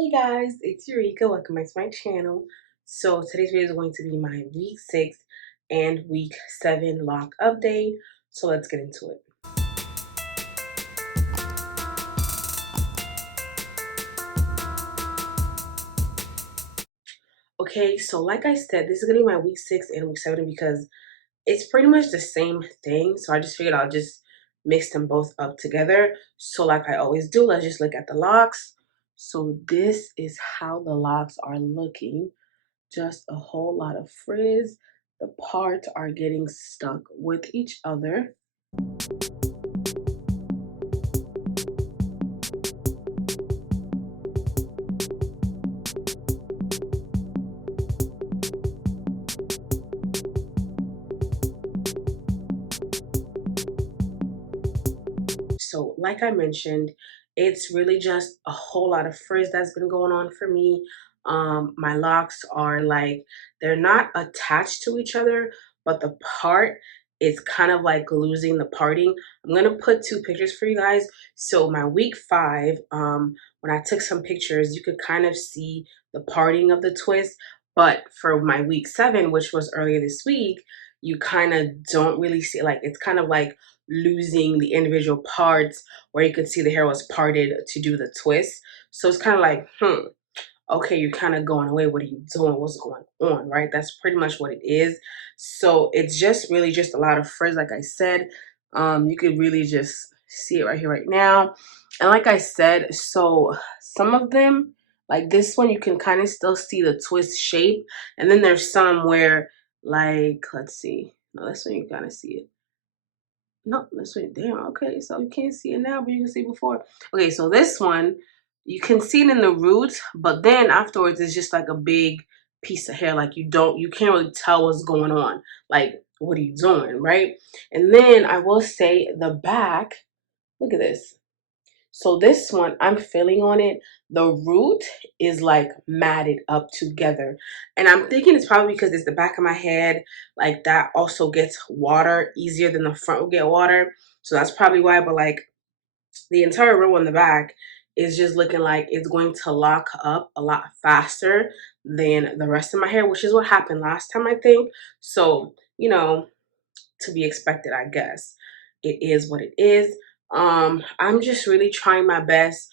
Hey guys, it's Eureka. Welcome back to my channel. So today's video is going to be my week 6 and week 7 lock update. So let's get into it. Okay, so like I said, this is gonna be my week 6 and week 7 because it's pretty much the same thing. So I just figured I'll just mix them both up together. So like I always do, let's just look at the locks. So this is how the locks are looking. Just a whole lot of frizz. The parts are getting stuck with each other. So like I mentioned, it's really just a whole lot of frizz that's been going on for me. My locks are like, they're not attached to each other, but the part is kind of like losing the parting. I'm gonna put two pictures for you guys. So my week 5, when I took some pictures, you could kind of see the parting of the twist. But for my week 7, which was earlier this week, you kind of don't really see, like, it's kind of like losing the individual parts where you could see the hair was parted to do the twist. So it's kind of like, okay, you're kind of going away. What are you doing? What's going on, right? That's pretty much what it is. So it's just really just a lot of frizz, like I said. You could really just see it right here, right now. And like I said, so some of them, like this one, you can kind of still see the twist shape. And then there's some where, like, let's see. No, this one you kind of see it. No, this way. Damn. Okay, so you can't see it now, but you can see before. Okay, so this one, you can see it in the roots, but then afterwards, it's just like a big piece of hair. Like you can't really tell what's going on. Like, what are you doing, right? And then I will say the back. Look at this. So this one, I'm feeling on it. The root is like matted up together. And I'm thinking it's probably because it's the back of my head. Like that also gets water easier than the front will get water. So that's probably why. But like the entire row on the back is just looking like it's going to lock up a lot faster than the rest of my hair, which is what happened last time, I think. So, to be expected, I guess. It is what it is. I'm just really trying my best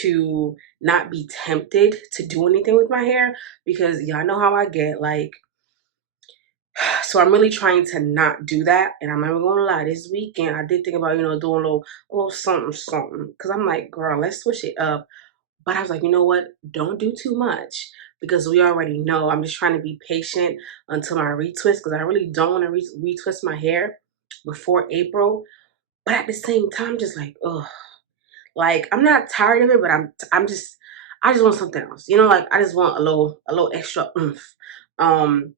to not be tempted to do anything with my hair because y'all know how I get. Like, so I'm really trying to not do that. And I'm not even gonna lie, this weekend I did think about, doing a little something, something. Cause I'm like, girl, let's switch it up. But I was like, you know what? Don't do too much because we already know. I'm just trying to be patient until my retwist because I really don't want to retwist my hair before April. But at the same time, just like, ugh, like I'm not tired of it, but I just want something else. Like I just want a little extra oomph. Um,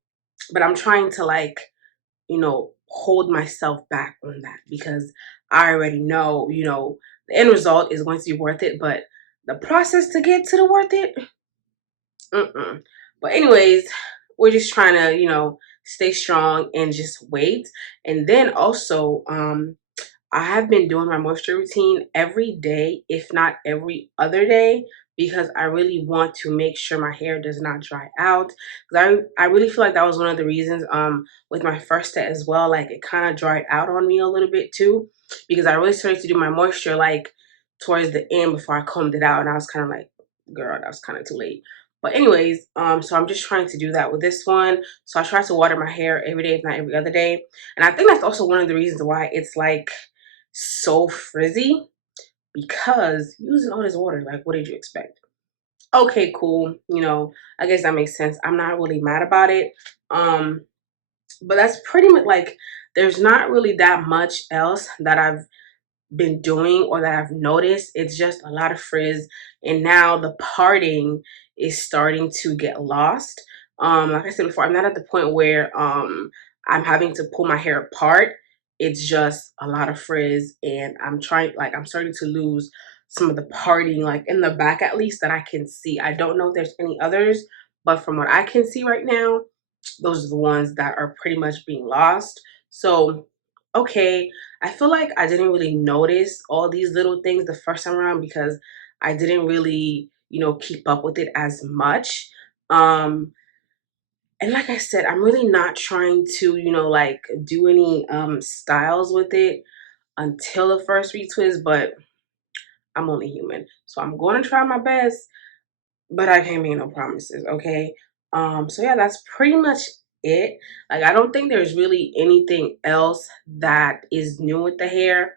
but I'm trying to like, hold myself back on that because I already know, the end result is going to be worth it, but the process to get to the worth it, mm-mm. But anyways, we're just trying to, stay strong and just wait. And then also, I have been doing my moisture routine every day, if not every other day, because I really want to make sure my hair does not dry out. 'Cause I really feel like that was one of the reasons with my first set as well. Like it kind of dried out on me a little bit too, because I really started to do my moisture like towards the end before I combed it out, and I was kind of like, girl, that was kind of too late. But anyways, so I'm just trying to do that with this one. So I try to water my hair every day, if not every other day. And I think that's also one of the reasons why it's like so frizzy because using all this water, like, what did you expect? Okay, cool. I guess that makes sense. I'm not really mad about it. Um, but that's pretty much like there's not really that much else that I've been doing or that I've noticed. It's just a lot of frizz, and now the parting is starting to get lost. Like I said before, I'm not at the point where I'm having to pull my hair apart. It's just a lot of frizz, and I'm starting to lose some of the parting, like in the back at least, that I can see. I don't know if there's any others, but from what I can see right now, those are the ones that are pretty much being lost. So, okay, I feel like I didn't really notice all these little things the first time around because I didn't really, you know, keep up with it as much. Um, and like I said, I'm really not trying to, you know, like do any styles with it until the first retwist, but I'm only human. So I'm going to try my best, but I can't make no promises, okay? So yeah, that's pretty much it. Like I don't think there's really anything else that is new with the hair.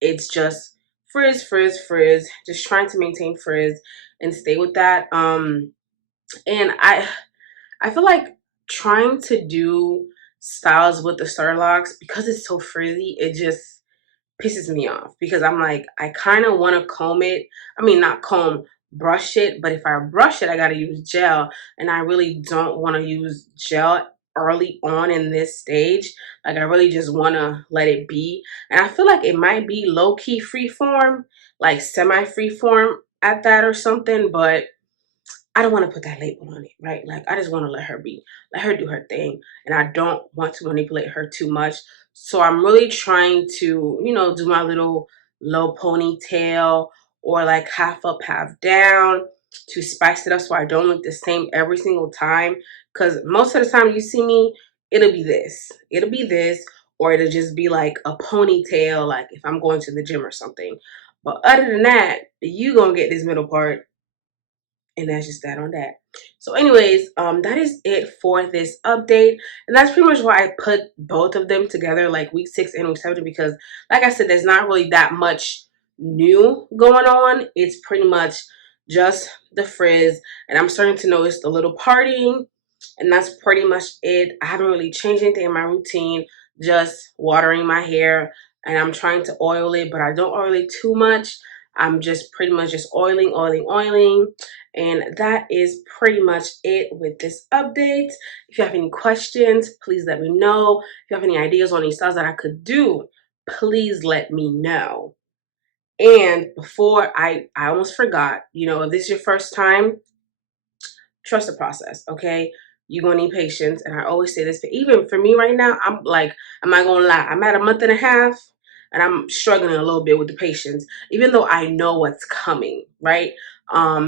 It's just frizz, frizz, frizz. Just trying to maintain frizz and stay with that. And I feel like trying to do styles with the starter locks because it's so frizzy, it just pisses me off because I'm like, I kind of want to comb it. I mean, not comb, brush it. But if I brush it, I got to use gel. And I really don't want to use gel early on in this stage. Like, I really just want to let it be. And I feel like it might be low key free form, like semi free form at that or something. But I don't want to put that label on it, right? Like, I just want to let her be, let her do her thing. And I don't want to manipulate her too much. So I'm really trying to, you know, do my little low ponytail or like half up, half down to spice it up so I don't look the same every single time. Because most of the time you see me, it'll be this. It'll be this, or it'll just be like a ponytail, like if I'm going to the gym or something. But other than that, you gonna get this middle part, and that's just that on that. So anyways, that is it for this update, and that's pretty much why I put both of them together, like week 6 and week 7, because like I said, there's not really that much new going on. It's pretty much just the frizz, and I'm starting to notice the little parting, and that's pretty much it. I haven't really changed anything in my routine, just watering my hair, and I'm trying to oil it, but I don't oil it too much. I'm just pretty much just oiling, oiling, oiling. And that is pretty much it with this update. If you have any questions, please let me know. If you have any ideas on any styles that I could do, please let me know. And before I almost forgot, you know, if this is your first time, trust the process, okay? You're gonna need patience. And I always say this, but even for me right now, I'm like, I'm not gonna lie, I'm at a month and a half and I'm struggling a little bit with the patience, even though I know what's coming, right?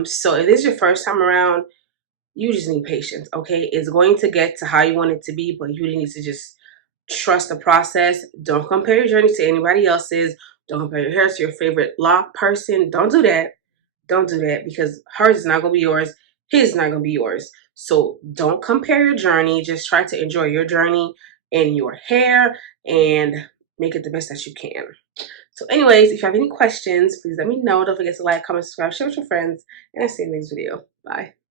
So if this is your first time around, you just need patience, okay? It's going to get to how you want it to be, but you need to just trust the process. Don't compare your journey to anybody else's. Don't compare your hair to your favorite lock person. Don't do that. Don't do that because hers is not going to be yours. His is not going to be yours. So don't compare your journey. Just try to enjoy your journey and your hair and make it the best that you can. So anyways, if you have any questions, please let me know. Don't forget to like, comment, subscribe, share with your friends, and I'll see you in the next video. Bye.